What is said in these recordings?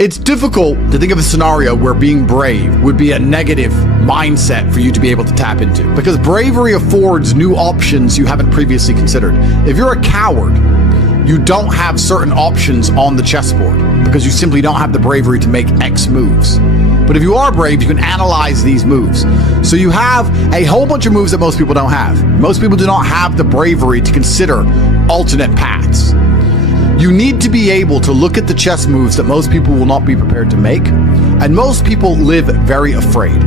It's difficult to think of a scenario where being brave would be a negative mindset for you to be able to tap into, because bravery affords new options you haven't previously considered. If you're a coward, you don't have certain options on the chessboard because you simply don't have the bravery to make X moves. But if you are brave, you can analyze these moves. So you have a whole bunch of moves that most people don't have. Most people do not have the bravery to consider alternate paths. You need to be able to look at the chess moves that most people will not be prepared to make, and most people live very afraid.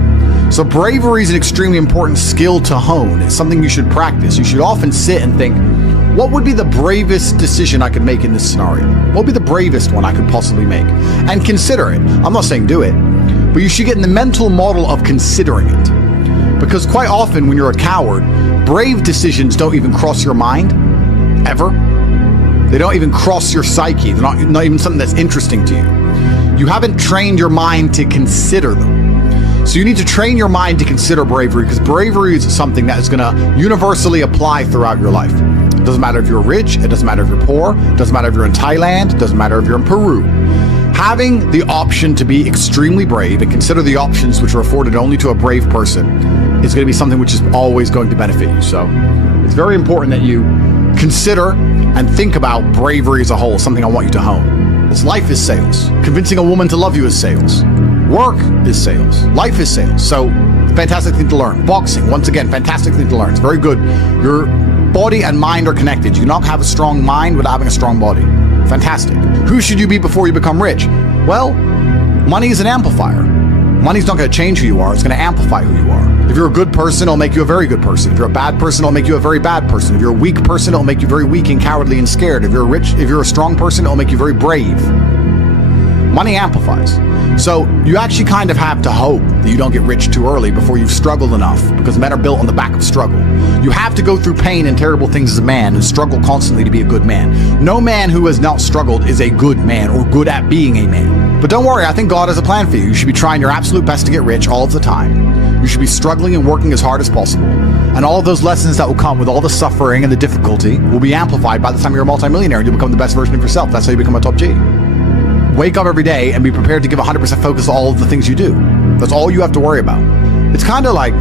So bravery is an extremely important skill to hone. It's something you should practice. You should often sit and think, what would be the bravest decision I could make in this scenario? What would be the bravest one I could possibly make? And consider it. I'm not saying do it, but you should get in the mental model of considering it. Because quite often when you're a coward, brave decisions don't even cross your mind, ever. They don't even cross your psyche. They're not even something that's interesting to you. You haven't trained your mind to consider them. So you need to train your mind to consider bravery, because bravery is something that is going to universally apply throughout your life. It doesn't matter if you're rich, it doesn't matter if you're poor, it doesn't matter if you're in Thailand, it doesn't matter if you're in Peru. Having the option to be extremely brave and consider the options which are afforded only to a brave person is going to be something which is always going to benefit you. So it's very important that you consider and think about bravery as a whole, something I want you to hone. This life is sales. Convincing a woman to love you is sales. Work is sales. Life is sales. So, fantastic thing to learn. Boxing, once again, fantastic thing to learn. It's very good. Your body and mind are connected. You cannot have a strong mind without having a strong body. Fantastic. Who should you be before you become rich? Well, money is an amplifier. Money's not going to change who you are. It's going to amplify who you are. If you're a good person, it'll make you a very good person. If you're a bad person, it'll make you a very bad person. If you're a weak person, it'll make you very weak and cowardly and scared. If you're a strong person, it'll make you very brave. Money amplifies. So you actually kind of have to hope that you don't get rich too early before you've struggled enough, because men are built on the back of struggle. You have to go through pain and terrible things as a man and struggle constantly to be a good man. No man who has not struggled is a good man or good at being a man. But don't worry, I think God has a plan for you. You should be trying your absolute best to get rich all of the time. You should be struggling and working as hard as possible. And all of those lessons that will come with all the suffering and the difficulty will be amplified by the time you're a multimillionaire and you become the best version of yourself. That's how you become a top G. Wake up every day and be prepared to give 100% focus to all of the things you do. That's all you have to worry about. It's kind of like,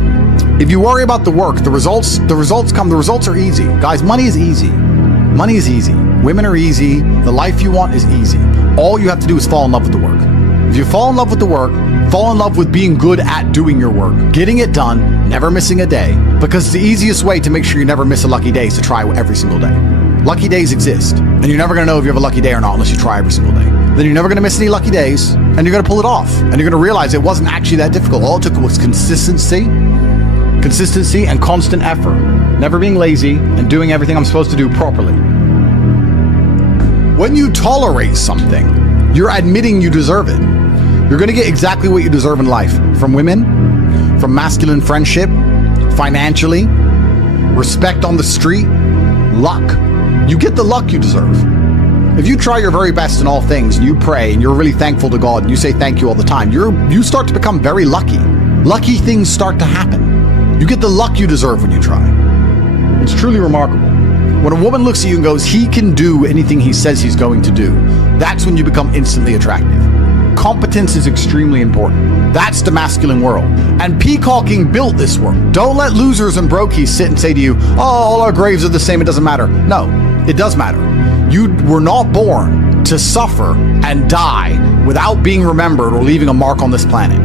if you worry about the work, the results come. The results are easy. Guys, money is easy. Money is easy. Women are easy. The life you want is easy. All you have to do is fall in love with the work. If you fall in love with the work, fall in love with being good at doing your work, getting it done, never missing a day, because the easiest way to make sure you never miss a lucky day is to try every single day. Lucky days exist, and you're never going to know if you have a lucky day or not unless you try every single day. Then you're never going to miss any lucky days, and you're going to pull it off, and you're going to realize it wasn't actually that difficult. All it took was consistency and constant effort, never being lazy and doing everything I'm supposed to do properly. When you tolerate something, you're admitting you deserve it. You're going to get exactly what you deserve in life, from women, from masculine friendship, financially, respect on the street, luck. You get the luck you deserve. If you try your very best in all things, and you pray, and you're really thankful to God, and you say thank you all the time, you start to become very lucky. Lucky things start to happen. You get the luck you deserve when you try. It's truly remarkable. When a woman looks at you and goes, he can do anything he says he's going to do, that's when you become instantly attractive. Competence is extremely important. That's the masculine world. And peacocking built this world. Don't let losers and brokies sit and say to you, oh, all our graves are the same, it doesn't matter. No, it does matter. You were not born to suffer and die without being remembered or leaving a mark on this planet.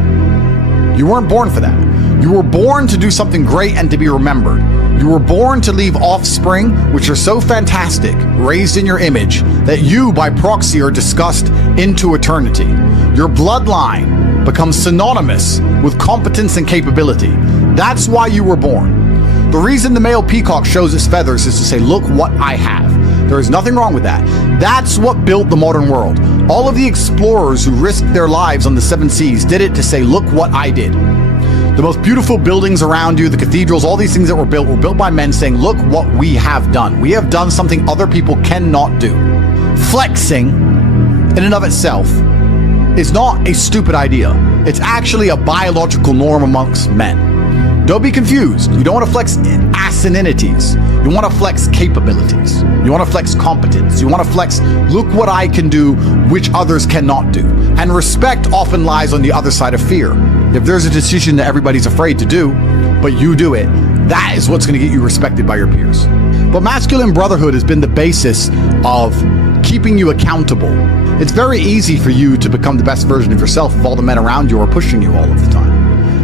You weren't born for that. You were born to do something great and to be remembered. You were born to leave offspring which are so fantastic, raised in your image, that you, by proxy, are discussed into eternity. Your bloodline becomes synonymous with competence and capability. That's why you were born. The reason the male peacock shows its feathers is to say, look what I have. There is nothing wrong with that. That's what built the modern world. All of the explorers who risked their lives on the 7 seas did it to say, look what I did. The most beautiful buildings around you, the cathedrals, all these things that were built by men saying, look what we have done. We have done something other people cannot do. Flexing, in and of itself, is not a stupid idea. It's actually a biological norm amongst men. Don't be confused. You don't want to flex masculinities. You want to flex capabilities. You want to flex competence. You want to flex, look what I can do, which others cannot do. And respect often lies on the other side of fear. If there's a decision that everybody's afraid to do, but you do it, that is what's going to get you respected by your peers. But masculine brotherhood has been the basis of keeping you accountable. It's very easy for you to become the best version of yourself if all the men around you are pushing you all of the time.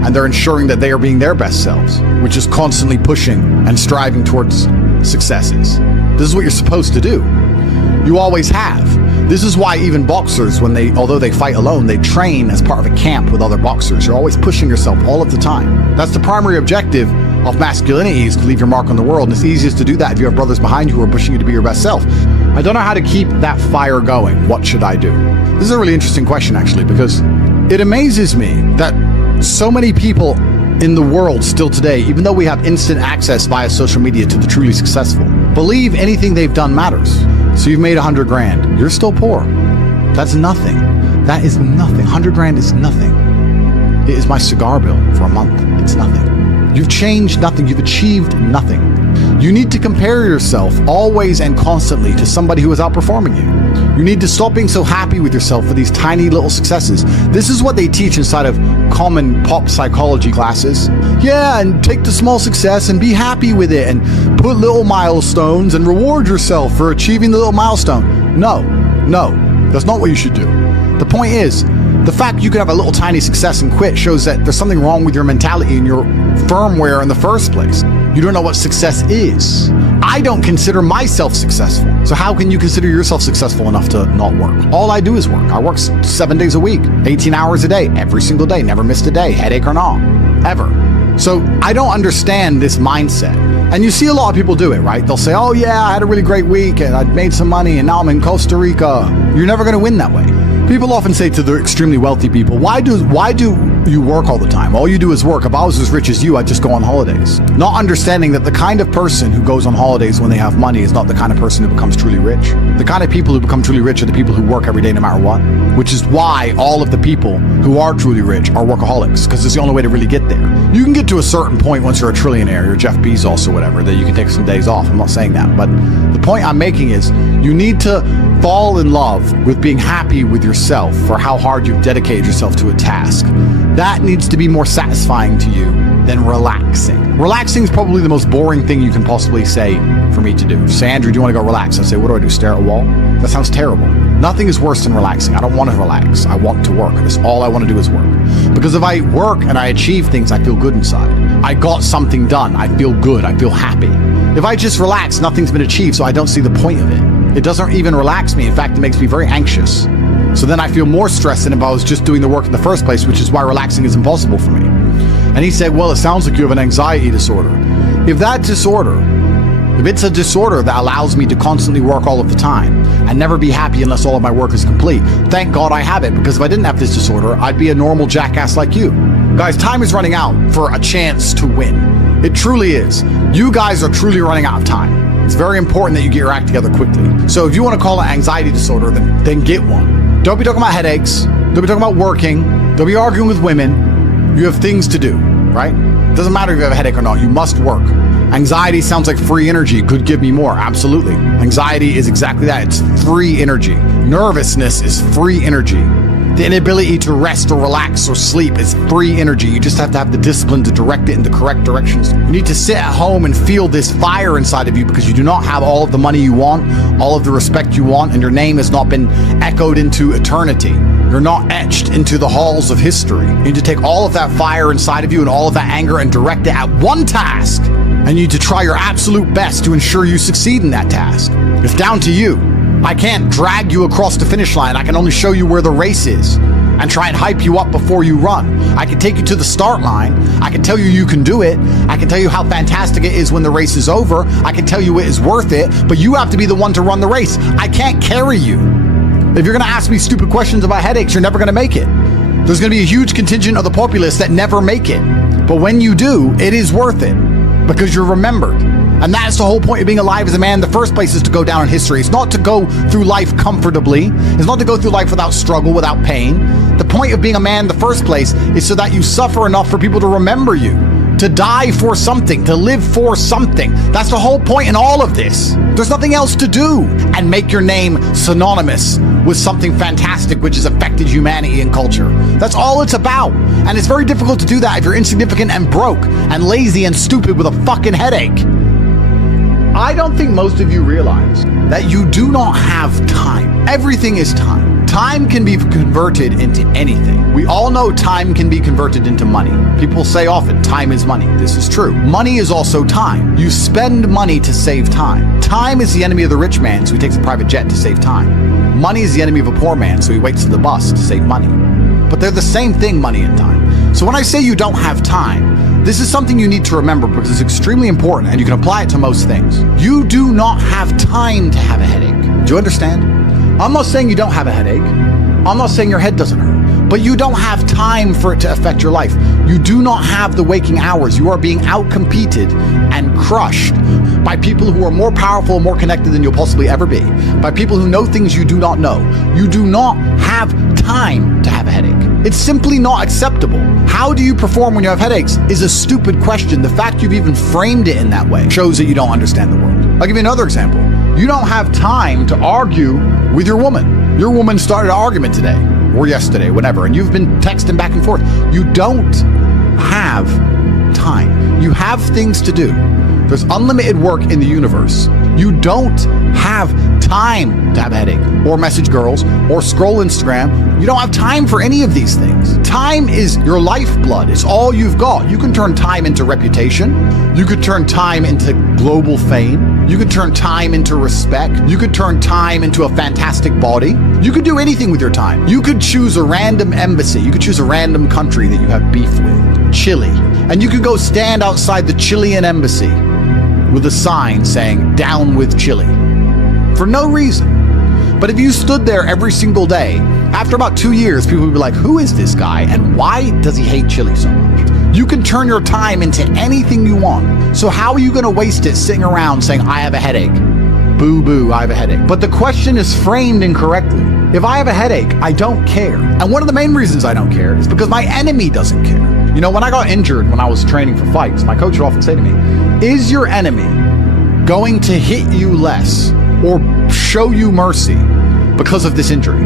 And they're ensuring that they are being their best selves, which is constantly pushing and striving towards successes. This is what you're supposed to do. You always have. This is why even boxers, although they fight alone, they train as part of a camp with other boxers. You're always pushing yourself all of the time. That's the primary objective of masculinity, is to leave your mark on the world. And it's easiest to do that if you have brothers behind you who are pushing you to be your best self. I don't know how to keep that fire going. What should I do? This is a really interesting question, actually, because it amazes me that so many people in the world still today, even though we have instant access via social media to the truly successful, believe anything they've done matters. So you've made 100 grand. You're still poor. That's nothing. That is nothing. 100 grand is nothing. It is my cigar bill for a month. It's nothing. You've changed nothing. You've achieved nothing. You need to compare yourself always and constantly to somebody who is outperforming you. You need to stop being so happy with yourself for these tiny little successes. This is what they teach inside of common pop psychology classes. Yeah, and take the small success and be happy with it and put little milestones and reward yourself for achieving the little milestone. No, that's not what you should do. The point is, the fact you could have a little tiny success and quit shows that there's something wrong with your mentality and your firmware in the first place. You don't know what success is. I don't consider myself successful. So how can you consider yourself successful enough to not work? All I do is work. I work 7 days a week, 18 hours a day, every single day, never missed a day, headache or not, ever. So I don't understand this mindset. And you see a lot of people do it, right? They'll say, oh yeah, I had a really great week and I made some money and now I'm in Costa Rica. You're never going to win that way. People often say to the extremely wealthy people, why do you work all the time? All you do is work. If I was as rich as you, I'd just go on holidays. Not understanding that the kind of person who goes on holidays when they have money is not the kind of person who becomes truly rich. The kind of people who become truly rich are the people who work every day no matter what, which is why all of the people who are truly rich are workaholics, because it's the only way to really get there. You can get to a certain point once you're a trillionaire, you're Jeff Bezos or whatever, that you can take some days off. I'm not saying that, but the point I'm making is you need to fall in love with being happy with yourself for how hard you've dedicated yourself to a task. That needs to be more satisfying to you than relaxing. Relaxing is probably the most boring thing you can possibly say for me to do. Say, Andrew, do you want to go relax? I say, what do I do? Stare at a wall? That sounds terrible. Nothing is worse than relaxing. I don't want to relax. I want to work. That's all I want to do is work. Because if I work and I achieve things, I feel good inside. I got something done. I feel good. I feel happy. If I just relax, nothing's been achieved, so I don't see the point of it. It doesn't even relax me. In fact, it makes me very anxious. So then I feel more stressed than if I was just doing the work in the first place, which is why relaxing is impossible for me. And he said, well, it sounds like you have an anxiety disorder. If it's a disorder that allows me to constantly work all of the time and never be happy unless all of my work is complete, thank God I have it, because if I didn't have this disorder, I'd be a normal jackass like you. Guys, time is running out for a chance to win. It truly is. You guys are truly running out of time. It's very important that you get your act together quickly. So if you want to call it anxiety disorder, then get one. Don't be talking about headaches. Don't be talking about working. Don't be arguing with women. You have things to do, right? It doesn't matter if you have a headache or not. You must work. Anxiety sounds like free energy. Could give me more. Absolutely. Anxiety is exactly that. It's free energy. Nervousness is free energy. The inability to rest or relax or sleep is free energy. You just have to have the discipline to direct it in the correct directions. You need to sit at home and feel this fire inside of you, because you do not have all of the money you want, all of the respect you want, and your name has not been echoed into eternity. You're not etched into the halls of history. You need to take all of that fire inside of you and all of that anger and direct it at one task. And you need to try your absolute best to ensure you succeed in that task. It's down to you. I can't drag you across the finish line. I can only show you where the race is and try and hype you up before you run. I can take you to the start line. I can tell you you can do it. I can tell you how fantastic it is when the race is over. I can tell you it is worth it, but you have to be the one to run the race. I can't carry you. If you're gonna ask me stupid questions about headaches, you're never gonna make it. There's gonna be a huge contingent of the populace that never make it. But when you do, it is worth it because you're remembered. And that's the whole point of being alive as a man in the first place, is to go down in history. It's not to go through life comfortably. It's not to go through life without struggle, without pain. The point of being a man in the first place is so that you suffer enough for people to remember you. to die for something, to live for something. That's the whole point in all of this. There's nothing else to do and make your name synonymous with something fantastic which has affected humanity and culture. That's all it's about. And it's very difficult to do that if you're insignificant and broke and lazy and stupid with a fucking headache. I don't think most of you realize that you do not have time. Everything is time. Time can be converted into anything. We all know time can be converted into money. People say often, time is money. This is true. Money is also time. You spend money to save time. Time is the enemy of the rich man, so he takes a private jet to save time. Money is the enemy of a poor man, so he waits for the bus to save money. But they're the same thing, money and time. So when I say you don't have time, this is something you need to remember because it's extremely important and you can apply it to most things. You do not have time to have a headache. Do you understand? I'm not saying you don't have a headache. I'm not saying your head doesn't hurt. But you don't have time for it to affect your life. You do not have the waking hours. You are being outcompeted and crushed by people who are more powerful and more connected than you'll possibly ever be. By people who know things you do not know. You do not have time to have a headache. It's simply not acceptable. How do you perform when you have headaches is a stupid question. The fact you've even framed it in that way shows that you don't understand the world. I'll give you another example. You don't have time to argue with your woman. Your woman started an argument today or yesterday, whatever, and you've been texting back and forth. You don't have time. You have things to do. There's unlimited work in the universe. You don't have time to have a headache or message girls or scroll Instagram. You don't have time for any of these things. Time is your lifeblood. It's all you've got. You can turn time into reputation. You could turn time into global fame. You could turn time into respect. You could turn time into a fantastic body. You could do anything with your time. You could choose a random embassy. You could choose a random country that you have beef with. Chile. And you could go stand outside the Chilean embassy with a sign saying, "Down with Chile," for no reason. But if you stood there every single day, after about 2 years, people would be like, who is this guy and why does he hate Chile so much? You can turn your time into anything you want. So how are you going to waste it sitting around saying, I have a headache? Boo boo, I have a headache. But the question is framed incorrectly. If I have a headache, I don't care. And one of the main reasons I don't care is because my enemy doesn't care. You know, when I got injured when I was training for fights, my coach would often say to me, is your enemy going to hit you less or show you mercy because of this injury?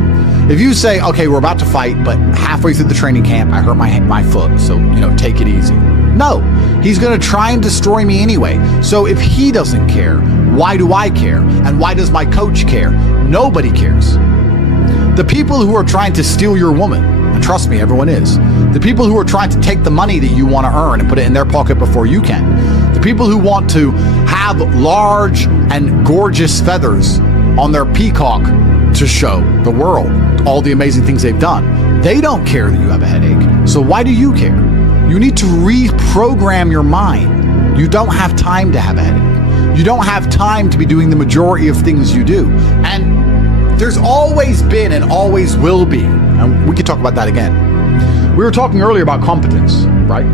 If you say, okay, we're about to fight, but halfway through the training camp, I hurt my foot, so, take it easy. No, he's going to try and destroy me anyway. So if he doesn't care, why do I care? And why does my coach care? Nobody cares. The people who are trying to steal your woman, and trust me, everyone is. The people who are trying to take the money that you want to earn and put it in their pocket before you can. The people who want to have large and gorgeous feathers on their peacock to show the world all the amazing things they've done. They don't care that you have a headache. So why do you care? You need to reprogram your mind. You don't have time to have a headache. You don't have time to be doing the majority of things you do. And there's always been and always will be, and we could talk about that again. We were talking earlier about competence, right?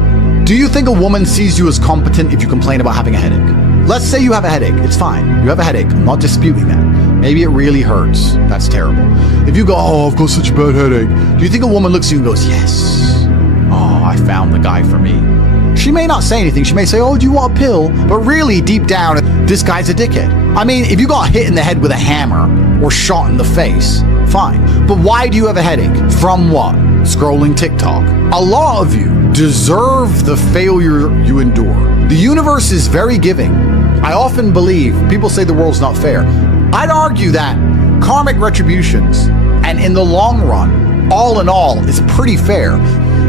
Do you think a woman sees you as competent if you complain about having a headache? Let's say you have a headache. It's fine. You have a headache. I'm not disputing that. Maybe it really hurts. That's terrible. If you go, oh, I've got such a bad headache, do you think a woman looks at you and goes, yes, oh, I found the guy for me? She may not say anything. She may say, oh, do you want a pill? But really, deep down, this guy's a dickhead. I mean, if you got hit in the head with a hammer or shot in the face, fine. But why do you have a headache? From what? Scrolling TikTok. A lot of you deserve the failure you endure. The universe is very giving. I often believe, people say the world's not fair. I'd argue that karmic retributions, and in the long run, all in all, is pretty fair.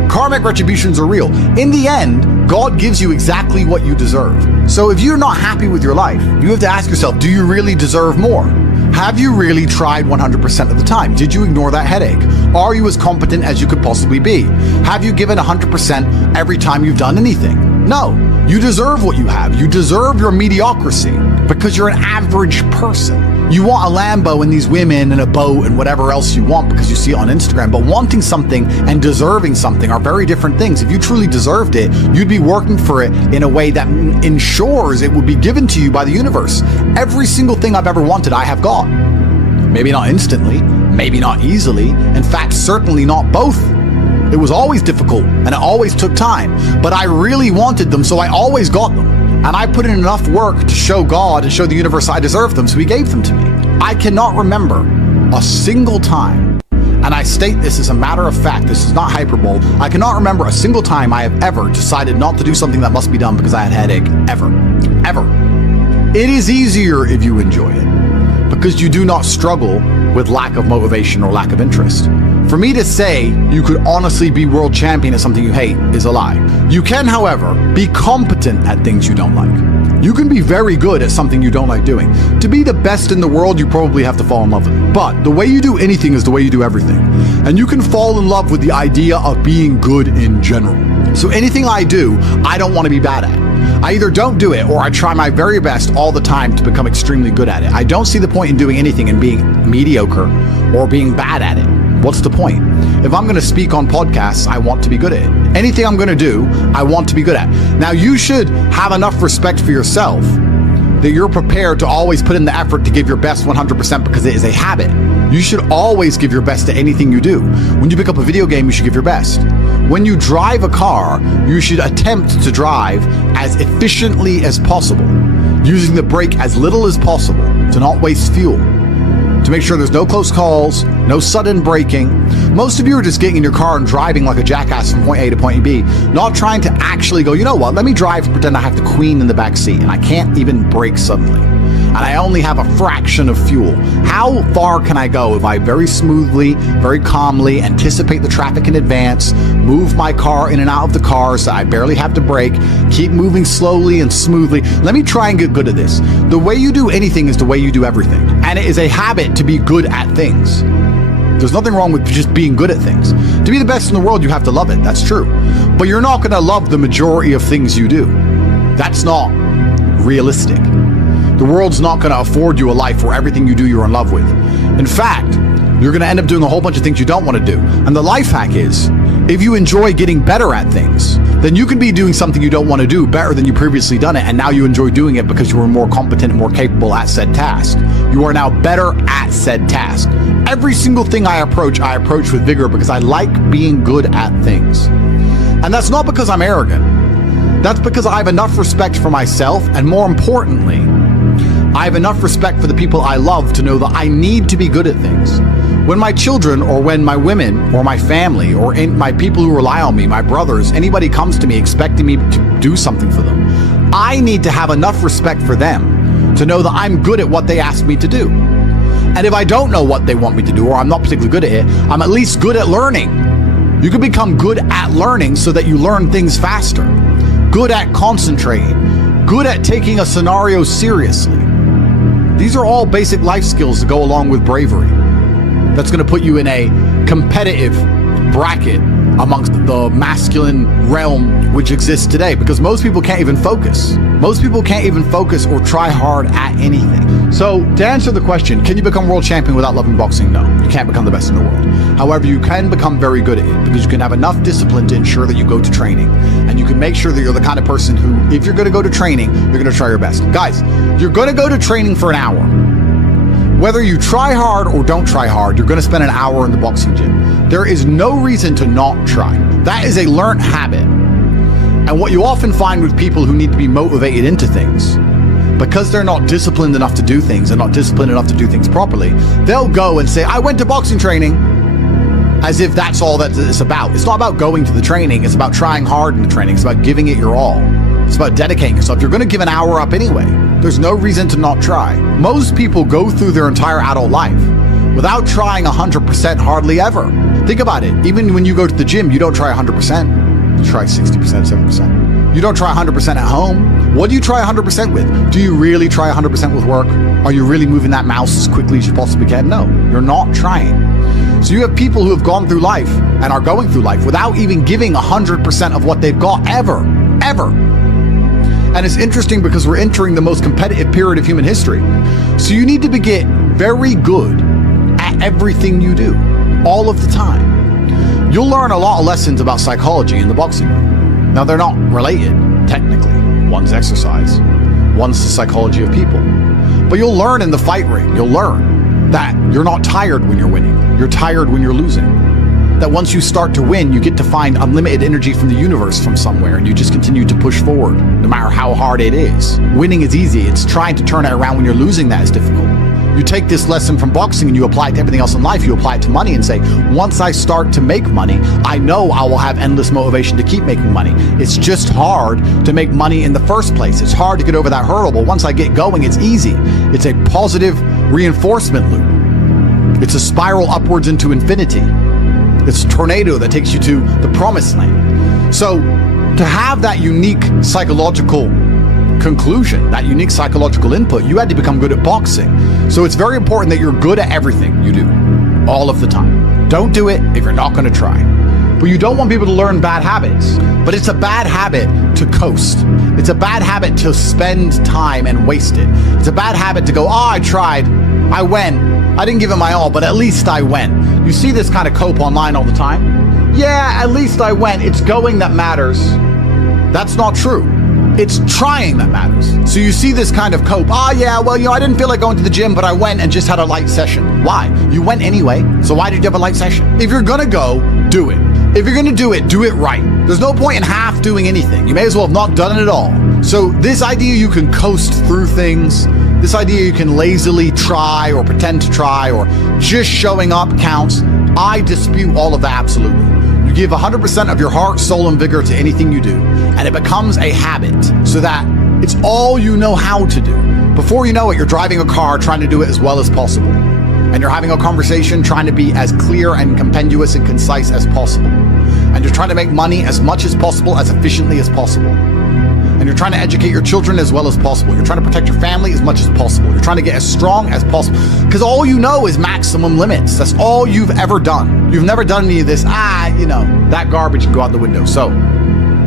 Karmic retributions are real. In the end, God gives you exactly what you deserve. So if you're not happy with your life, you have to ask yourself, do you really deserve more? Have you really tried 100% of the time? Did you ignore that headache? Are you as competent as you could possibly be? Have you given 100% every time you've done anything? No. You deserve what you have. You deserve your mediocrity because you're an average person. You want a Lambo and these women and a boat and whatever else you want because you see it on Instagram. But wanting something and deserving something are very different things. If you truly deserved it, you'd be working for it in a way that ensures it would be given to you by the universe. Every single thing I've ever wanted, I have got. Maybe not instantly, maybe not easily. In fact, certainly not both. It was always difficult and it always took time, but I really wanted them, so I always got them. And I put in enough work to show God and show the universe I deserved them, so he gave them to me. I cannot remember a single time, and I state this as a matter of fact, this is not hyperbole, I cannot remember a single time I have ever decided not to do something that must be done because I had a headache. Ever. It is easier if you enjoy it, because you do not struggle with lack of motivation or lack of interest. For me to say you could honestly be world champion at something you hate is a lie. You can, however, be competent at things you don't like. You can be very good at something you don't like doing. To be the best in the world, you probably have to fall in love with it. But the way you do anything is the way you do everything. And you can fall in love with the idea of being good in general. So anything I do, I don't want to be bad at. I either don't do it or I try my very best all the time to become extremely good at it. I don't see the point in doing anything and being mediocre or being bad at it. What's the point? If I'm going to speak on podcasts, I want to be good at it. Anything I'm going to do, I want to be good at. Now, you should have enough respect for yourself that you're prepared to always put in the effort to give your best 100% because it is a habit. You should always give your best at anything you do. When you pick up a video game, you should give your best. When you drive a car, you should attempt to drive as efficiently as possible, using the brake as little as possible to not waste fuel, to make sure there's no close calls, no sudden braking. Most of you are just getting in your car and driving like a jackass from point A to point B, not trying to actually go, you know what, let me drive and pretend I have the queen in the back seat and I can't even brake suddenly. And I only have a fraction of fuel. How far can I go if I very smoothly, very calmly anticipate the traffic in advance, move my car in and out of the car so I barely have to brake, keep moving slowly and smoothly? Let me try and get good at this. The way you do anything is the way you do everything. And it is a habit to be good at things. There's nothing wrong with just being good at things. To be the best in the world, you have to love it. That's true. But you're not going to love the majority of things you do. That's not realistic. The world's not going to afford you a life where everything you do you're in love with. In fact, you're going to end up doing a whole bunch of things you don't want to do. And the life hack is, if you enjoy getting better at things, then you can be doing something you don't want to do better than you previously done it, and now you enjoy doing it because you were more competent and more capable at said task. You are now better at said task. Every single thing I approach with vigor because I like being good at things. And that's not because I'm arrogant. That's because I have enough respect for myself, and more importantly, I have enough respect for the people I love to know that I need to be good at things. When my children, or when my women, or my family, or my people who rely on me, my brothers, anybody comes to me expecting me to do something for them, I need to have enough respect for them to know that I'm good at what they ask me to do. And if I don't know what they want me to do, or I'm not particularly good at it, I'm at least good at learning. You can become good at learning so that you learn things faster. Good at concentrating. Good at taking a scenario seriously. These are all basic life skills that go along with bravery. That's going to put you in a competitive bracket amongst the masculine realm which exists today, because most people can't even focus. Most people can't even focus or try hard at anything. So to answer the question, can you become world champion without loving boxing? No, you can't become the best in the world. However, you can become very good at it because you can have enough discipline to ensure that you go to training, and you can make sure that you're the kind of person who, if you're going to go to training, you're going to try your best. Guys, you're going to go to training for an hour. Whether you try hard or don't try hard, you're going to spend an hour in the boxing gym. There is no reason to not try. That is a learned habit. And what you often find with people who need to be motivated into things, because they're not disciplined enough to do things and not disciplined enough to do things properly, they'll go and say, I went to boxing training, as if that's all that it's about. It's not about going to the training. It's about trying hard in the training. It's about giving it your all. It's about dedicating yourself. You're going to give an hour up anyway. There's no reason to not try. Most people go through their entire adult life without trying 100% hardly ever. Think about it. Even when you go to the gym, you don't try 100%. You try 60%, 70%. You don't try 100% at home. What do you try 100% with? Do you really try 100% with work? Are you really moving that mouse as quickly as you possibly can? No, you're not trying. So you have people who have gone through life and are going through life without even giving 100% of what they've got ever. And it's interesting because we're entering the most competitive period of human history. So you need to get very good at everything you do, all of the time. You'll learn a lot of lessons about psychology in the boxing room. Now, they're not related, technically. One's exercise, one's the psychology of people. But you'll learn in the fight ring, you'll learn that you're not tired when you're winning. You're tired when you're losing. that once you start to win, you get to find unlimited energy from the universe from somewhere, and you just continue to push forward, no matter how hard it is. Winning is easy. It's trying to turn it around when you're losing that is difficult. You take this lesson from boxing and you apply it to everything else in life. You apply it to money and say, once I start to make money, I know I will have endless motivation to keep making money. It's just hard to make money in the first place. It's hard to get over that hurdle, but once I get going, it's easy. It's a positive reinforcement loop. It's a spiral upwards into infinity. It's a tornado that takes you to the promised land. So to have that unique psychological conclusion, that unique psychological input, you had to become good at boxing. So it's very important that you're good at everything you do, all of the time. Don't do it if you're not going to try. But you don't want people to learn bad habits. But it's a bad habit to coast. It's a bad habit to spend time and waste it. It's a bad habit to go, I tried, I went, I didn't give it my all, but at least I went. You see this kind of cope online all the time. Yeah, at least I went. It's going that matters. That's not true. It's trying that matters. So you see this kind of cope. Yeah, well, I didn't feel like going to the gym, but I went and just had a light session. Why? You went anyway, so why did you have a light session? If you're gonna go, do it. If you're gonna do it right. There's no point in half doing anything. You may as well have not done it at all. So this idea you can coast through things, this idea you can lazily try or pretend to try or just showing up counts, I dispute all of that absolutely. You give 100% of your heart, soul, and vigor to anything you do, and it becomes a habit so that it's all you know how to do. Before you know it, you're driving a car trying to do it as well as possible. And you're having a conversation trying to be as clear and compendious and concise as possible. And you're trying to make money as much as possible, as efficiently as possible. And you're trying to educate your children as well as possible. You're trying to protect your family as much as possible. You're trying to get as strong as possible. Because all you know is maximum limits. That's all you've ever done. You've never done any of this, that garbage can go out the window. So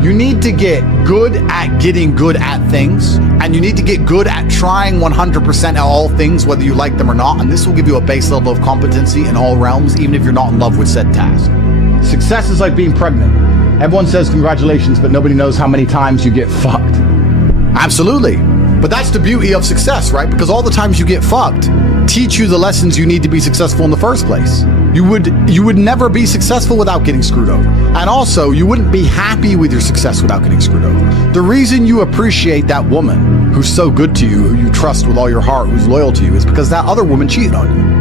you need to get good at getting good at things, and you need to get good at trying 100% at all things, whether you like them or not, and this will give you a base level of competency in all realms, even if you're not in love with said task. Success is like being pregnant. Everyone says congratulations, but nobody knows how many times you get fucked. Absolutely. But that's the beauty of success, right? Because all the times you get fucked teach you the lessons you need to be successful in the first place. You would never be successful without getting screwed over. And also, you wouldn't be happy with your success without getting screwed over. The reason you appreciate that woman who's so good to you, who you trust with all your heart, who's loyal to you, is because that other woman cheated on you.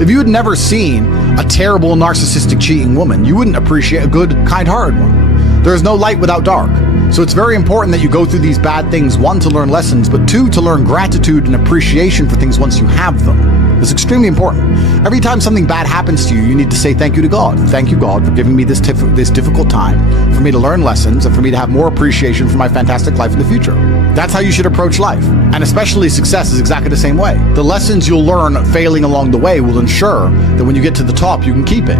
If you had never seen a terrible, narcissistic, cheating woman, you wouldn't appreciate a good, kind-hearted one. There is no light without dark. So it's very important that you go through these bad things, one, to learn lessons, but two, to learn gratitude and appreciation for things once you have them. It's extremely important. Every time something bad happens to you, you need to say thank you to God. Thank you, God, for giving me this difficult time, for me to learn lessons, and for me to have more appreciation for my fantastic life in the future. That's how you should approach life. And especially success is exactly the same way. The lessons you'll learn failing along the way will ensure that when you get to the top, you can keep it.